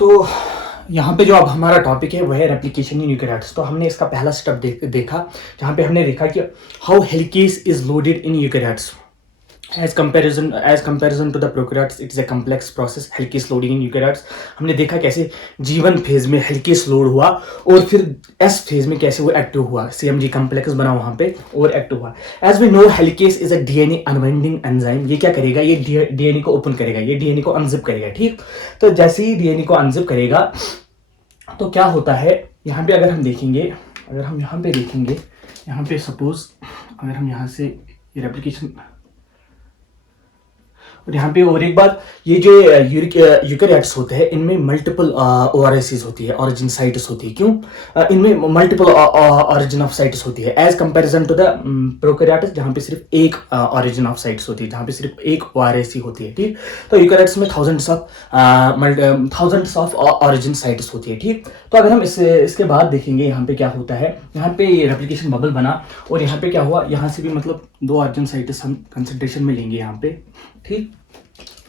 तो यहाँ पे जो अब हमारा टॉपिक है वो है रेप्लिकेशन इन यूकैरियोट्स। तो हमने इसका पहला स्टेप देखा, जहाँ पे हमने देखा कि how helicase is loaded in eukaryotes as comparison to the prokaryotes. It is a complex process helicase loading in eukaryotes. हमने देखा कैसे G1 फेज में हेलिकेज लोड हुआ और फिर S फेज में कैसे वो एक्टिव हुआ, CMG कॉम्प्लेक्स बना वहां पे और एक्टिव हुआ। As we know helicase is a DNA unwinding enzyme. ये क्या करेगा, ये DNA को ओपन करेगा, ये DNA को अनजिप करेगा। ठीक, तो जैसे ही DNA को अनजिप करेगा तो क्या होता है, यहाँ पे अगर हम देखेंगे, अगर हम यहाँ पे देखेंगे, यहाँ पे सपोज अगर हम यहाँ से ये रेप्लिकेशन, और यहाँ पे और एक बात, ये जो यूकैरियोट्स होते हैं इनमें मल्टीपल ओआरआईसीज होती है, ऑरिजिन साइट्स होती है। क्यों इनमें मल्टीपल ऑरिजिन ऑफ साइट्स होती है as comparison to the prokaryotes, जहाँ पे सिर्फ एक ऑरिजिन ऑफ साइट्स होती है, जहाँ पे सिर्फ एक ओआरआईसी होती है। ठीक, तो यूकैरियोट्स में थाउजेंड्स ऑफ ऑरिजिन साइट्स होती है। ठीक, तो अगर हम इसके बाद देखेंगे यहाँ पे क्या होता है, यहाँ पे रेप्लिकेशन बबल बना और यहाँ पे क्या हुआ, यहाँ से भी मतलब दो ऑरिजिन साइट्स हम कंसंट्रेशन में लेंगे यहाँ पे। ठीक,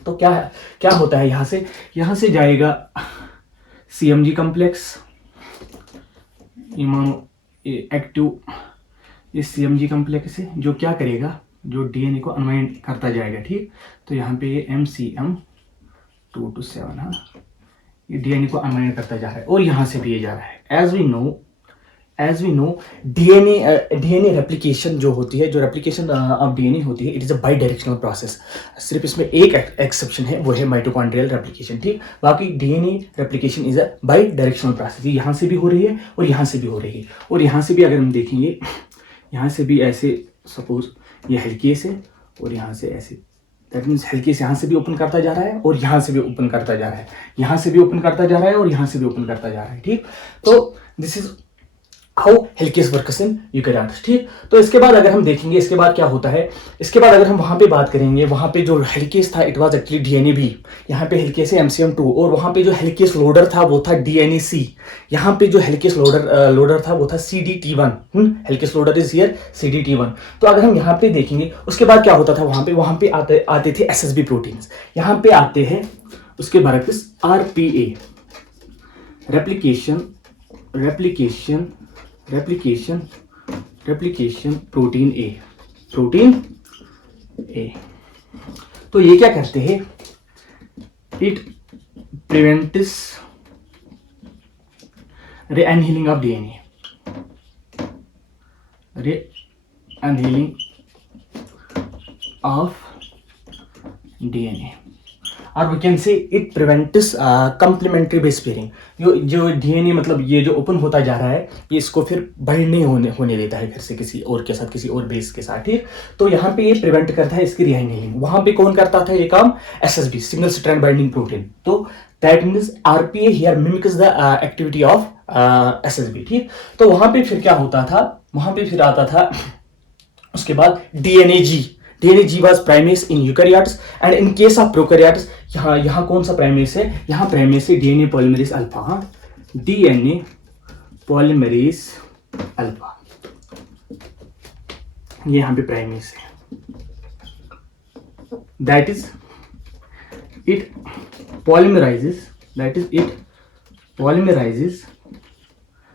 तो क्या होता है, यहाँ से जाएगा CMG कॉम्प्लेक्स इमानो एक्टिव, ये CMG कॉम्प्लेक्स है जो क्या करेगा, जो DNA को अनवाइंड करता जाएगा। ठीक, तो यहाँ पे ये MCM227 हाँ, ये DNA को अनवाइंड करता जा रहा है और यहाँ से भी ये जा रहा है। As we know DNA replication जो होती है, जो रेप्लिकेशन ऑफ DNA होती है, it is a bidirectional process. सिर्फ इसमें एक एक्सेप्शन है, वो है माइटोकॉन्ड्रियल रेप्लिकेशन। ठीक, बाकी DNA replication is a bidirectional process. यहाँ से भी हो रही है और यहाँ से भी हो रही है, और यहाँ से भी अगर हम देखेंगे, यहाँ से भी ऐसे सपोज ये हेलिकेज है और यहाँ से ऐसे, दैट मीन्स हेलिकेज यहाँ से भी ओपन करता जा रहा है और यहाँ से भी ओपन करता जा रहा है, यहाँ से भी ओपन करता जा रहा है और यहाँ से भी ओपन करता जा रहा है। ठीक, तो this is how helicase works in eukaryotes. ठीक, तो इसके बाद अगर हम देखेंगे इसके बाद क्या होता है, इसके बाद अगर हम वहां पे बात करेंगे, वहां पे जो हेलिकेज था इट वाज एक्चुअली DNA भी, यहाँ पे हेलिकेज है MCM2, और वहां पे जो हेलिकेज लोडर था वो था DNAC। यहाँ पे जो हेलिकेज लोडर था वो था CDT1। Helicase loader is here CDT1। तो अगर हम यहाँ पे देखेंगे उसके बाद क्या होता था, वहां पे आते थे SSB प्रोटीन्स, यहाँ पे आते हैं उसके बरक्स RPA, रेप्लिकेशन प्रोटीन ए। तो ये क्या करते हैं, it prevents reannealing of DNA, और we can say it prevents complementary base pairing. जो DNA मतलब ये जो ओपन होता जा रहा है, ये इसको फिर बाइंड नहीं होने देता है फिर से किसी और के साथ, किसी और बेस के साथ। ठीक, तो यहाँ पे ये प्रिवेंट करता है इसकी रीअनहीलिंग। वहां पे कौन करता था ये काम, SSB, single strand binding protein. तो that means RPA here mimics the activity of SSB। ठीक, तो वहां पे फिर क्या होता था, वहां पे फिर आता था उसके बाद DNA G was primase in eukaryotes, and in case of prokaryotes, यहाँ कौन सा प्राइमेस है, यहाँ प्राइमेस है DNA पॉलीमरेज अल्फा। हाँ, DNA पॉलीमरेज अल्फा, ये यहाँ पे प्राइमेस है। That is it polymerises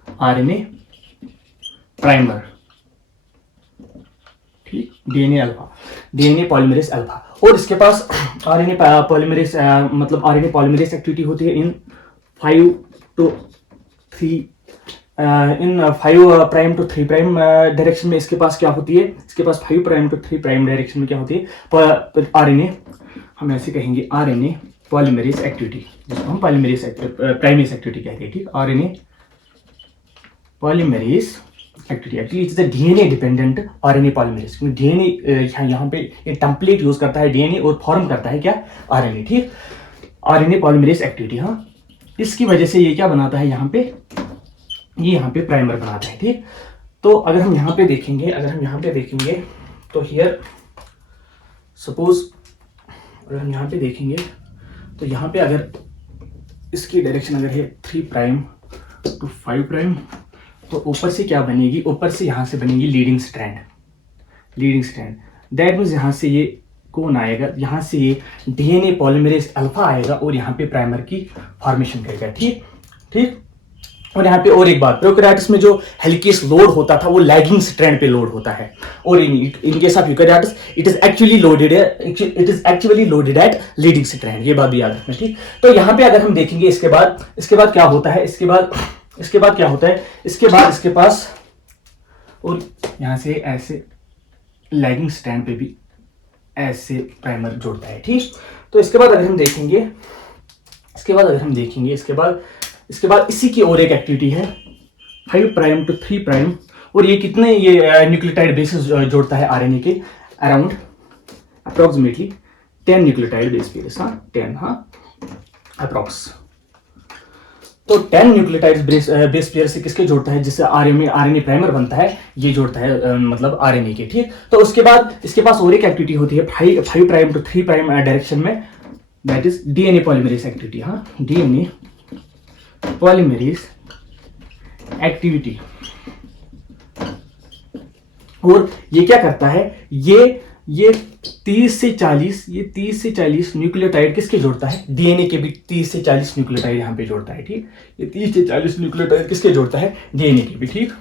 RNA primer. ठीक, DNA पॉलीमरेज अल्फा, और इसके पास RNA पॉलीमरेज एक्टिविटी होती है in 5 prime to 3 prime direction में। इसके पास क्या होती है, इसके पास 5 प्राइम टू 3 प्राइम डायरेक्शन में क्या होती है, RNA, हम ऐसे कहेंगे RNA पॉलीमरेज एक्टिविटी, जिसको हम प्राइमेस एक्टिविटी कहते हैं। ठीक, RNA polymerase activity, actually it's the DNA dependent RNA polymerase. DNA यहाँ पे ये टेम्पलेट यूज करता है DNA और फॉर्म करता है क्या, RNA। ठीक, RNA पॉलीमरेज एक्टिविटी। हाँ, इसकी वजह से ये क्या बनाता है, यहाँ पे प्राइमर बनाता है। ठीक, तो अगर हम यहाँ पे देखेंगे तो हियर सपोज अगर हम यहाँ पे देखेंगे तो यहाँ पे अगर इसकी डायरेक्शन अगर है 3 प्राइम टू 5 प्राइम, तो ऊपर से क्या बनेगी, ऊपर से यहाँ से बनेगी लीडिंग स्ट्रैंड। दैट मीन्स यहाँ से ये कौन आएगा, यहाँ से ये डीएनए पॉलीमरेज अल्फा आएगा और यहाँ पे प्राइमर की फॉर्मेशन करेगा। ठीक ठीक। और यहाँ पे और एक बात, प्रोकैरियोट्स में जो हेलिकेज लोड होता था वो लैगिंग स्ट्रैंड पे लोड होता है, और in case of eukaryotes it is actually loaded at leading strand. ये बात भी याद रखना। ठीक। तो यहाँ पे अगर हम देखेंगे इसके बाद क्या होता है, इसके बाद क्या होता है, इसके पास और यहाँ से ऐसे लैगिंग स्ट्रैंड पे भी ऐसे प्राइमर जोड़ता है। ठीक। तो इसके बाद अगर हम देखेंगे, इसके बाद इसी की और एक एक्टिविटी है 5 प्राइम टू 3 प्राइम, और ये कितने ये न्यूक्लियोटाइड बेसेस जोड़ता है आरएनए के, around approximately 10 nucleotide base pairs. 10 approx. तो 10 न्यूक्लियोटाइड बेस पेयर से किसके जोड़ता है, जिससे आरएनए प्राइमर बनता है, ये जोड़ता है मतलब आरएनए के। ठीक। तो उसके बाद इसके पास और एक एक्टिविटी होती है 5 प्राइम टू 3 प्राइम डायरेक्शन में, that is DNA polymerase activity. DNA polymerase activity. और ये क्या करता है, ये 30 से 40 न्यूक्लियोटाइड किसके जोड़ता है, डीएनए के भी 30 से 40 न्यूक्लियोटाइड यहां पे जोड़ता है। ठीक। ये 30 से 40 न्यूक्लियोटाइड किसके जोड़ता है, डीएनए के भी। ठीक।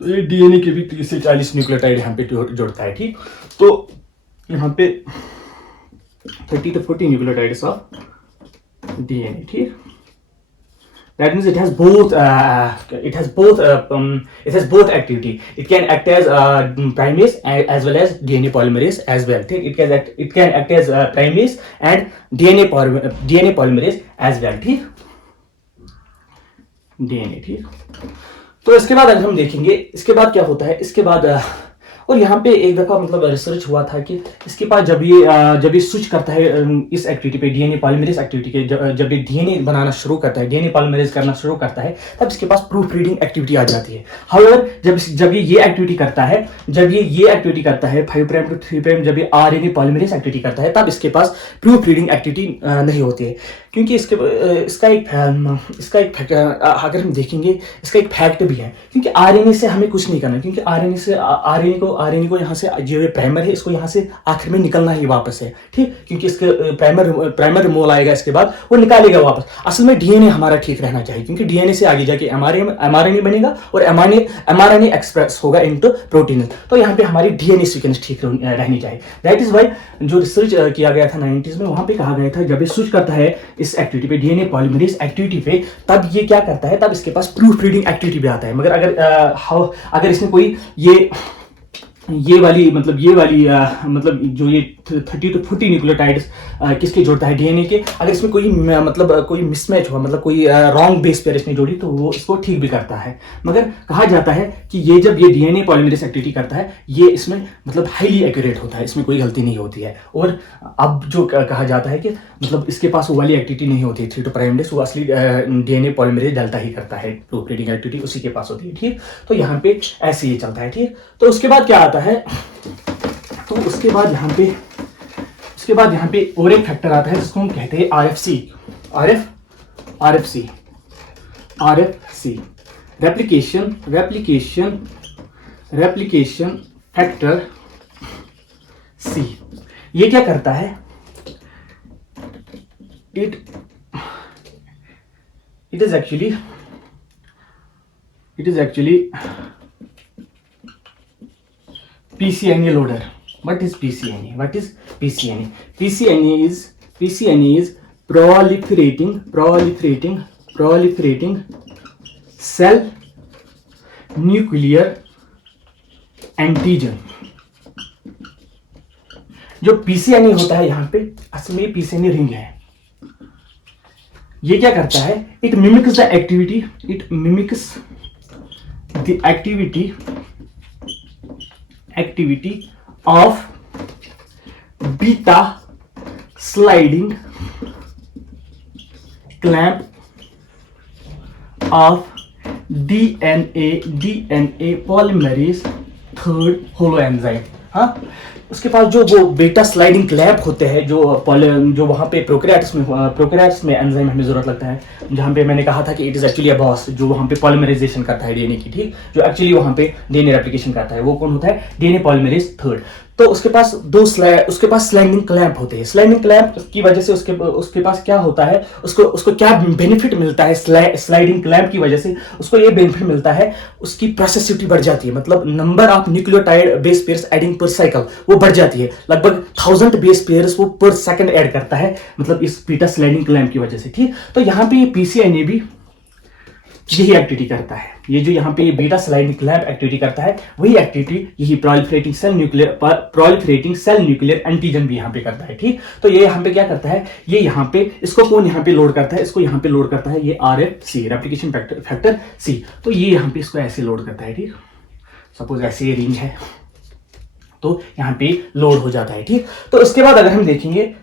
तो ये डीएनए के भी 30 से 40 न्यूक्लियोटाइड यहां पे जोड़ता है। ठीक। तो यहां पे 30 to 40 न्यूक्लियोटाइड्स ऑफ डीएनए। ठीक। That means it has both activity. It can act as primase as well as DNA polymerase as well. It can act as primase and DNA polymerase as well. ठीक। DNA। ठीक। तो इसके बाद अगर हम देखेंगे, इसके बाद क्या होता है, इसके बाद और यहाँ पे एक दफा मतलब रिसर्च हुआ था कि इसके पास जब ये स्विच करता है इस एक्टिविटी पे, डीएनए पॉलीमरेज एक्टिविटी के, जब ये डीएनए बनाना शुरू करता है, डीएनए पॉलीमरेज करना शुरू करता है, तब इसके पास प्रूफ रीडिंग एक्टिविटी आ जाती है। हाउएवर जब ये एक्टिविटी करता है, 5 प्राइम टू 3 प्राइम, जब ये आरएनए पॉलीमरेज एक्टिविटी करता है, तब इसके पास प्रूफ रीडिंग एक्टिविटी नहीं होती है, क्योंकि इसका एक अगर हम देखेंगे, इसका एक फैक्ट भी है, क्योंकि आरएनए से हमें कुछ नहीं करना, क्योंकि आरएनए को यहाँ से जो ये प्राइमर है, इसको यहाँ से आखिर में निकलना ही वापस है। ठीक। क्योंकि इसके प्राइमर मोल आएगा, इसके बाद वो निकालेगा वापस। असल में डीएनए हमारा ठीक रहना चाहिए, क्योंकि डीएनए से आगे जाके एमआरएनए बनेगा और एमआरएनए एक्सप्रेस होगा इनटू प्रोटीन। तो यहाँ पे हमारी डीएनए सीक्वेंस ठीक रहनी चाहिए। दैट इज वाई जो रिसर्च किया गया था 90s में, वहां पे कहा गया था जब ये स्विच करता है इस एक्टिविटी पे, डीएनए पॉलीमरेज एक्टिविटी पे, तब ये क्या करता है, तब इसके पास प्रूफ रीडिंग एक्टिविटी भी आता है। मगर अगर इसने कोई ये वाली जो ये 30 to 40 न्यूक्लियोटाइड्स किसके जोड़ता है, डीएनए के, अगर इसमें कोई मिसमैच हुआ, मतलब कोई रॉन्ग बेस पेयर इसने जोड़ी, तो वो इसको ठीक भी करता है। मगर कहा जाता है कि जब ये डीएनए पॉलीमरेज एक्टिविटी करता है, ये इसमें मतलब हाईली एक्यूरेट होता है, इसमें कोई गलती नहीं होती है। और अब जो कहा जाता है कि मतलब इसके पास वो वाली एक्टिविटी नहीं होती 3 to प्राइम डेज, वो असली डीएनए पॉलीमरेज डालता ही करता है, प्रूफ रीडिंग एक्टिविटी उसी के पास होती है। ठीक। तो यहाँ पे ऐसे ही चलता है। ठीक। तो उसके बाद क्या आता है, तो उसके बाद यहाँ पे और एक फैक्टर आता है जिसको हम कहते हैं RFC, रेप्लिकेशन फैक्टर C। ये क्या करता है, it is actually PCNA loader. What is PCNA? PCNA is proliferating cell nuclear antigen। जो PCNA होता है यहाँ पे, असल में PCNA रिंग है। ये क्या करता है, it mimics the activity of beta sliding clamp of DNA polymerase third holoenzyme। हाँ, उसके पास जो वो बेटा स्लाइडिंग क्लैंप होते हैं, जो वहाँ पे प्रोकैरियोट्स में एंजाइम हमें जरूरत लगता है, जहाँ पे मैंने कहा था कि it is actually a boss, जो वहाँ पे पॉलीमराइजेशन करता है डीएनए की। ठीक। जो एक्चुअली वहाँ पे डीएनए रेप्लिकेशन करता है, वो कौन होता है, डीएनए पॉलीमरेज थर्ड। तो उसके पास उसके पास स्लाइडिंग क्लैंप होते हैं। स्लाइडिंग क्लैंप की वजह से उसके पास क्या होता है, उसको क्या बेनिफिट मिलता है स्लाइडिंग क्लैंप की वजह से? उसको ये बेनिफिट मिलता है, उसकी प्रोसेसिविटी बढ़ जाती है, मतलब number of nucleotide base pairs adding पर साइकिल वो बढ़ जाती है। लगभग 1000 बेस पेयर्स वो पर सेकंड ऐड करता है, मतलब इस बीटा स्लाइडिंग क्लैंप की वजह से। ठीक, तो यहाँ पे ये पीसीआईएनए भी यही एक्टिविटी करता है। ये जो यहाँ पे बीटा स्लाइडिंग क्लैंप एक्टिविटी करता है, वही एक्टिविटी यही प्रोलिफरेटिंग सेल न्यूक्लियर एंटीजन भी यहाँ पे करता है। ठीक, तो ये यहाँ पे क्या करता है, ये यहाँ पे इसको कौन यहाँ पे लोड करता है, इसको यहाँ पे लोड करता है ये RFC, रेप्लिकेशन फैक्टर C। तो ये यहाँ पे इसको ऐसे लोड करता है। ठीक, सपोज ऐसे ये रिंग है तो यहाँ पे लोड हो जाता है। ठीक, तो उसके बाद अगर हम देखेंगे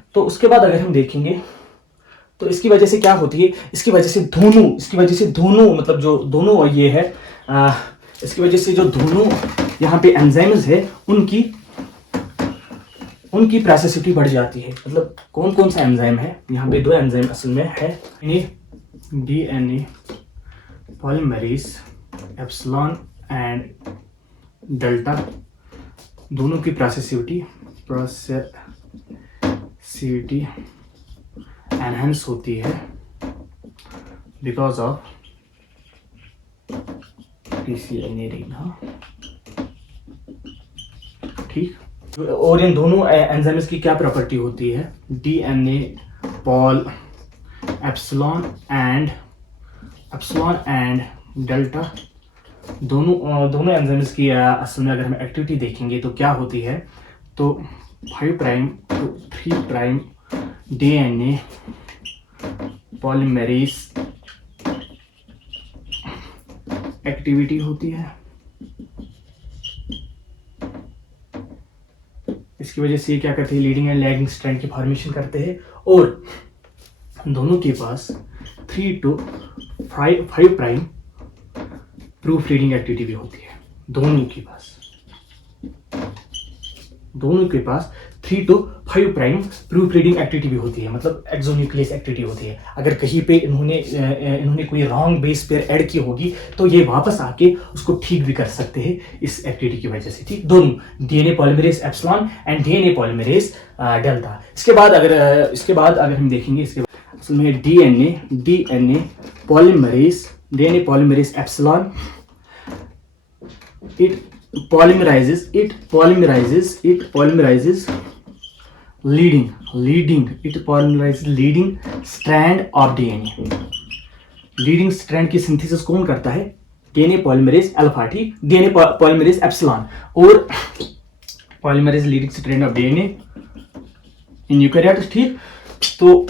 तो इसकी वजह से क्या होती है, इसकी वजह से दोनों मतलब जो दोनों ये है इसकी वजह से जो दोनों यहाँ पे एंजाइम्स है उनकी प्रोसेसिविटी बढ़ जाती है। मतलब कौन कौन सा एंजाइम है, यहाँ पे दो एंजाइम असल में है, DNA polymerase epsilon and delta, दोनों की प्रोसेसिविटी एनहांस होती है बिकॉज ऑफ पीसीआईएनए रिंग। ठीक, और इन दोनों एंजाइम्स की क्या प्रॉपर्टी होती है, DNA Paul epsilon and delta, दोनों एंजाइम्स की असल में अगर हम एक्टिविटी देखेंगे तो क्या होती है, तो 5 prime to 3 prime DNA polymerase activity होती है। इसकी वजह से क्या करते हैं, लीडिंग एंड लैगिंग स्ट्रैंड की फॉर्मेशन करते हैं, और दोनों के पास 3 to 5 prime proof reading activity भी होती है। दोनों के पास 3 to 5 prime proof reading activity भी होती है, मतलब एक्सोन्यूक्लियस एक्टिविटी होती है। अगर कहीं पे इन्होंने कोई रॉन्ग बेस पेयर ऐड की होगी तो ये वापस आके उसको ठीक भी कर सकते हैं इस एक्टिविटी की वजह से। ठीक, दोनों DNA polymerase epsilon and DNA polymerase delta. इसके बाद अगर हम देखेंगे, इसके बाद असल में DNA polymerase epsilon it polymerizes leading strand of DNA। Leading strand की सिंथेसिस कौन करता है, DNA पॉलीमरेज अल्फा। ठीक, DNA पॉलीमरेज एप्सिलॉन और polymerase leading strand of DNA in eukaryotes. ठीक, तो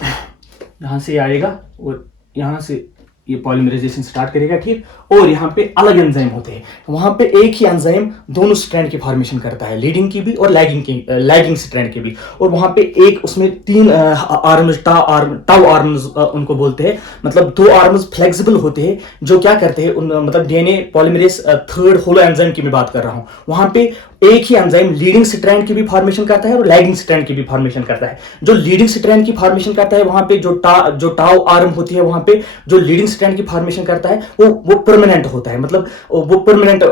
यहां से आएगा और यहां से ये पॉलीमराइजेशन स्टार्ट करेगा। ठीक, और यहाँ पे अलग एंजाइम होते हैं, वहां पे एक ही एंजाइम दोनों स्ट्रैंड की फॉर्मेशन करता है, लीडिंग की भी और लैगिंग स्ट्रैंड की भी। और वहां पे एक उसमें 3 आर्म्स टाउ आर्म्स उनको बोलते हैं, मतलब 2 आर्म्स फ्लेक्सिबल होते हैं जो क्या करते हैं, मतलब DNA polymerase third holo enzyme की मैं बात कर रहा हूं, वहां पे एक ही एंजाइम लीडिंग स्ट्रैंड की भी फॉर्मेशन करता है और लैगिंग स्ट्रैंड की भी फॉर्मेशन करता है। जो लीडिंग स्ट्रैंड की फॉर्मेशन करता है वहां पे जो टाउ आर्म होती है, वहां पे जो लीडिंग स्ट्रैंड की फॉर्मेशन करता है वो परमानेंट होता है, मतलब वो परमानेंट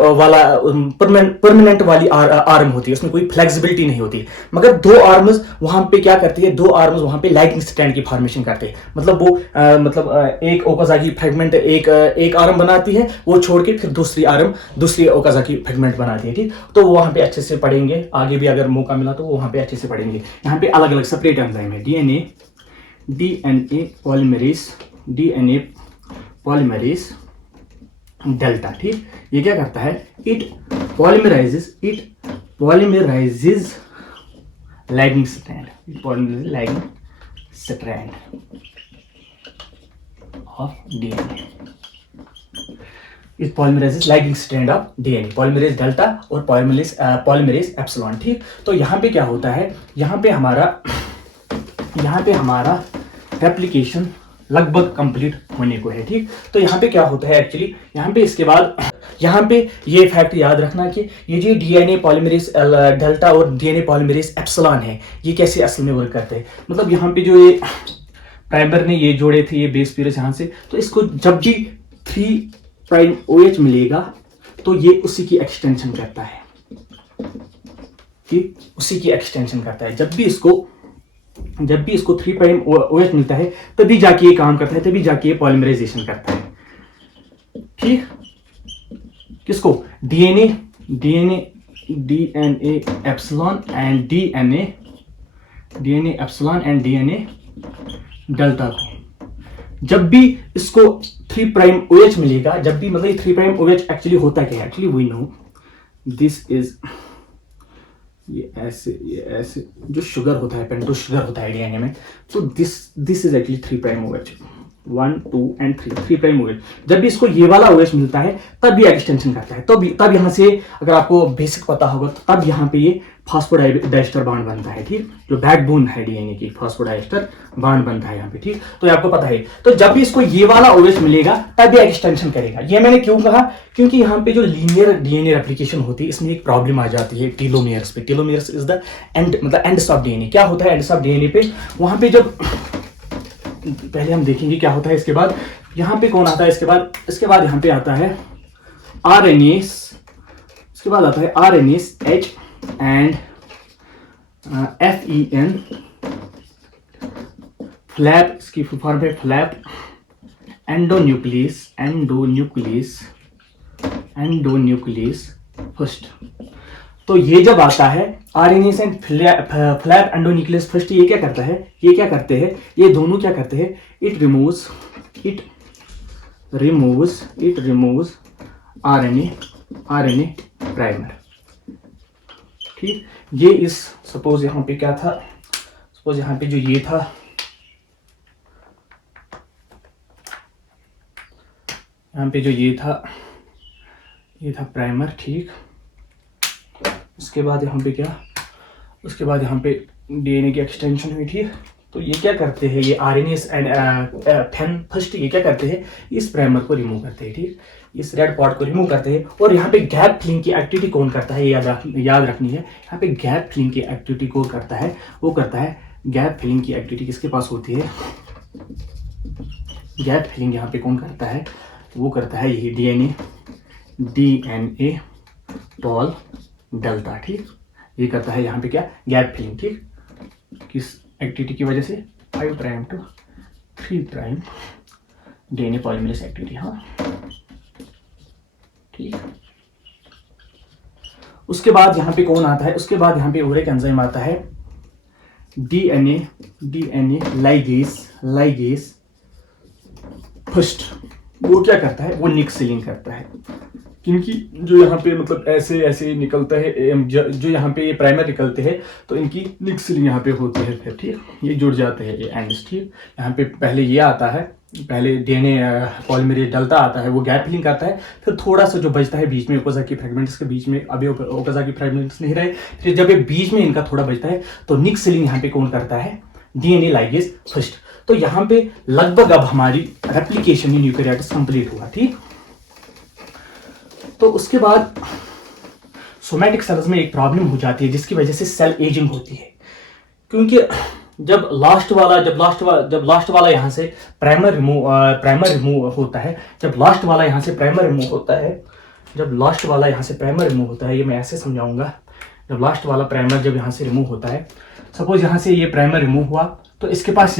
वाली आर्म होती है, उसमें कोई फ्लेक्सिबिलिटी नहीं होती। मगर 2 आर्म्स वहां पे क्या करती है, 2 आर्म्स वहां पे लैगिंग स्ट्रैंड की फॉर्मेशन करते हैं, मतलब वो एक ओकाजाकी फ्रेगमेंट एक आर्म बनाती है, वो छोड़ के फिर दूसरी ओकाजाकी फ्रेगमेंट बनाती है। ठीक, तो वहां पे अच्छे से पढ़ेंगे, आगे भी अगर मौका मिला तो वहां पे अच्छे से पढ़ेंगे। यहाँ पे अलग अलग सेपरेट एंजाइम है, DNA पॉलीमरेज डेल्टा। ठीक, ये क्या करता है, it polymerises lagging strand of DNA। It polymerises lagging strand of DNA, polymerase delta और पॉलीमरेज एप्सिलॉन। ठीक, तो यहाँ पे क्या होता है, यहाँ पे हमारा रेप्लिकेशन लगभग कंप्लीट होने को है। ठीक, तो यहाँ पे क्या होता है एक्चुअली, यहाँ पे इसके बाद यहाँ पे ये फैक्ट याद रखना कि ये जो DNA पॉलीमरेज डेल्टा और DNA पॉलीमरेज एप्सिलॉन है, ये कैसे असल में वर्क करते हैं। मतलब यहाँ पे जो ये प्राइमर ने ये जोड़े थे, ये बेस पेयर्स यहाँ से, तो इसको जब भी 3 प्राइम OH मिलेगा तो ये उसी की एक्सटेंशन करता है। कि उसी की एक्सटेंशन करता है। जब भी इसको 3 प्राइम OH मिलता है तभी जाके ये काम करता है, तभी जाके ये पॉलीमराइजेशन करता है। ठीक, किसको? DNA epsilon and DNA epsilon and DNA delta को। जब भी इसको 3 प्राइम OH मिलेगा, जब भी मतलब 3 प्राइम OH एक्चुअली होता क्या है? Actually we know this is ये ऐसे जो शुगर होता है, पेंटोज शुगर होता है डीएनए में, तो this is actually 3 prime OH, 1 2 and 3 prime OH। जब भी इसको ये वाला OH मिलता है तब ये एक्सटेंशन करता है, तब यहाँ से अगर आपको बेसिक पता होगा तो तब यहाँ पे ये फॉस्फोडाइस्टर बॉन्ड बनता है। ठीक, जो बैकबोन है डीएनए की, फॉस्फोडाइस्टर बॉन्ड बनता है यहाँ पे। ठीक, तो ये आपको पता है। तो जब भी इसको ये वाला OH मिलेगा तब ये एक्सटेंशन करेगा। ये मैंने क्यों कहा? क्योंकि यहाँ पे जो लीनियर डीएनए रेप्लिकेशन होती है इसमें एक प्रॉब्लम आ जाती है टीलोमियर्स पे। टीलोमियर्स इज द एंड, मतलब एंड्स ऑफ डीएनए। क्या होता है एंड्स ऑफ डीएनए पे? वहां पे जब पहले हम देखेंगे क्या होता है, इसके बाद यहाँ पे कौन आता है, इसके बाद यहाँ पे आता है RNAs, इसके बाद आता है RNAs H and FEN, flap, इसकी फॉर्म है फ्लैप, एंडोन्यूक्लियस फर्स्ट। तो ये जब आता है RNAs and flap endonuclease first, ये क्या करता है? ये क्या करते हैं? ये दोनों क्या करते हैं? It removes RNA primer. ठीक, ये इस सपोज यहाँ पे क्या था, सपोज यहाँ पे जो ये था, यहाँ पे जो ये था प्राइमर। ठीक, उसके बाद यहाँ पे क्या, उसके बाद यहाँ पे डीएनए की एक्सटेंशन हुई। ठीक, तो ये क्या करते हैं, ये RNAs एंड फेन फर्स्ट ये क्या करते हैं? इस प्राइमर को रिमूव करते हैं। ठीक, इस रेड पॉट को रिमूव करते हैं। और यहाँ पे गैप फिलिंग की एक्टिविटी कौन करता है? ये याद रखनी है। यहाँ पे गैप फिलिंग की एक्टिविटी कौन करता है? वो करता है गैप फिलिंग की एक्टिविटी किसके पास होती है? गैप फिलिंग यहाँ पे कौन करता है? वो करता है यही डीएनए पॉल डेल्टा। ठीक, ये करता है यहाँ पे क्या? Gap filling. ठीक, किस एक्टिविटी की वजह से? 5 prime to 3 prime DNA polymerase activity. हाँ, ठीक। उसके बाद यहाँ पे कौन आता है? उसके बाद यहाँ पे और एक एंजाइम आता है डीएनए लाइगेस फर्स्ट। वो क्या करता है? वो निक सीलिंग करता है। क्योंकि जो यहाँ पे मतलब ऐसे निकलता है, जो यहाँ पे ये प्राइमर निकलते हैं तो इनकी निक सीलिंग यहाँ पे होती है। फिर ठीक, ये जुड़ जाते हैं ये एंड्स। ठीक, यहाँ पे पहले ये आता है, पहले डीएनए पॉलीमरेज डेल्टा आता है, वो गैप फिलिंग करता है। फिर थोड़ा सा जो बचता है बीच में ओकाजाकी फ्रेगमेंट्स के बीच में, अभी ओकाजाकी फ्रेगमेंट्स नहीं रहे, फिर जब ये बीच में इनका थोड़ा बचता है तो निक सीलिंग यहाँ पे कौन करता है? DNA ligase first. तो यहाँ पे लगभग अब हमारी रेप्लिकेशन इन यूकेरियोट्स कंप्लीट हुआ। ठीक, तो उसके बाद सोमैटिक सेल्स में एक प्रॉब्लम हो जाती है जिसकी वजह से सेल एजिंग होती है। क्योंकि जब लास्ट वाला यहाँ से प्राइमर रिमूव होता है, जब लास्ट वाला यहाँ से प्राइमर रिमूव होता है, ये मैं ऐसे समझाऊंगा। जब लास्ट वाला प्राइमर जब यहाँ से रिमूव होता है, सपोज यहाँ से ये प्राइमर रिमूव हुआ तो इसके पास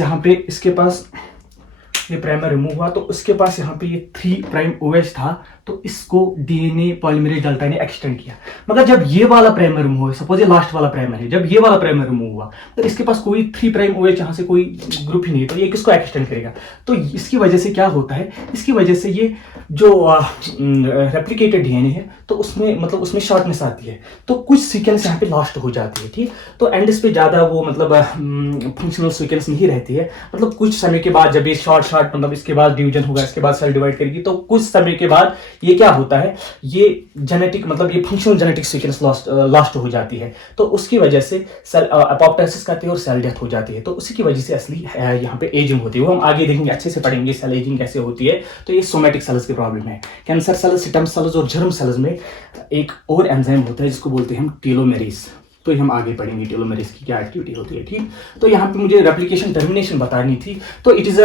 ये प्राइमर रिमूव हुआ तो उसके पास यहाँ पे ये 3 प्राइम OH था, तो इसको डीएनए पॉलीमरेज डेल्टा ने एक्सटेंड किया। मगर जब ये वाला प्राइमर रिमूव हुआ, सपोज ये लास्ट वाला प्राइमर है, जब ये वाला प्राइमर रिमूव हुआ तो इसके पास कोई 3 प्राइम OH यहाँ से कोई ग्रुप ही नहीं है, तो ये किसको एक्सटेंड करेगा? तो इसकी वजह से क्या होता है? इसकी वजह से ये जो रेप्लिकेटेड डीएनए है तो उसमें शॉर्टनेस आती है, तो कुछ सीक्वेंस यहाँ पे लॉस्ट हो जाती है। ठीक, तो एंड्स पे ज्यादा वो मतलब फंक्शनल सीक्वेंस नहीं रहती है। मतलब कुछ समय के बाद जब ये शॉर्ट मतलब इसके बाद डिवीजन होगा, इसके बाद सेल डिवाइड करेगी, तो कुछ समय के बाद ये क्या होता है? ये जेनेटिक मतलब ये फंक्शनल जेनेटिक सीक्वेंस लॉस्ट हो जाती है। तो उसकी वजह से सेल अपोप्टोसिस करती है और सेल डेथ हो जाती है। तो उसी की वजह से असली यहाँ पे एजिंग होती है। वो हम आगे देखेंगे, अच्छे से पढ़ेंगे सेल एजिंग कैसे होती है। तो ये सोमैटिक सेल्स की प्रॉब्लम है। कैंसर सेल्स, स्टेम सेल्स और जर्म सेल्स में एक और एंजाइम होता है जिसको बोलते हैं हम टीलोमेरेज। तो हम आगे पढ़ेंगे टेलोमेरेज की क्या एक्टिविटी होती है, ठीक। तो यहाँ पे मुझे रेप्लिकेशन टर्मिनेशन बतानी थी। तो इट इज़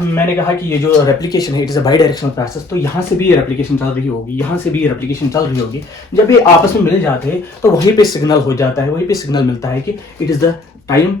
मैंने कहा कि ये जो रेप्लिकेशन है it is a bidirectional process. तो यहाँ से भी ये रेप्लिकेशन चल रही होगी, यहाँ से भी ये रेप्लिकेशन चल रही होगी। जब ये आपस में मिल जाते हैं तो वहीं पे सिग्नल हो जाता है, वहीं पे सिग्नल मिलता है कि it is time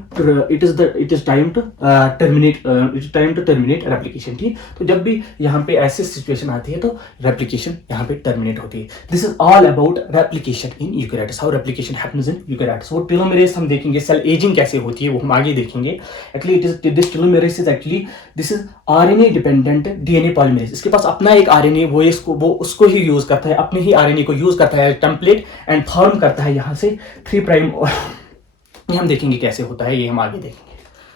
to terminate replication, ठीक। तो जब भी यहाँ पे ऐसी सिचुएशन आती है तो रेप्लिकेशन यहाँ पे टर्मिनेट होती है। This is all about replication in eukaryotes, how replication happens in eukaryotes. वो टेलोमेरेज हम देखेंगे, सेल एजिंग कैसे होती है वो हम आगे देखेंगे। Actually it is this telomeres is actually this is RNA dependent DNA polymerase. इसके पास अपना एक आरएनए, वो उसको ही यूज करता है, अपने ही आरएनए को यूज करता है टेम्पलेट एंड फॉर्म करता है यहाँ से 3 प्राइम। ये हम देखेंगे कैसे होता है, ये हम आगे देखेंगे।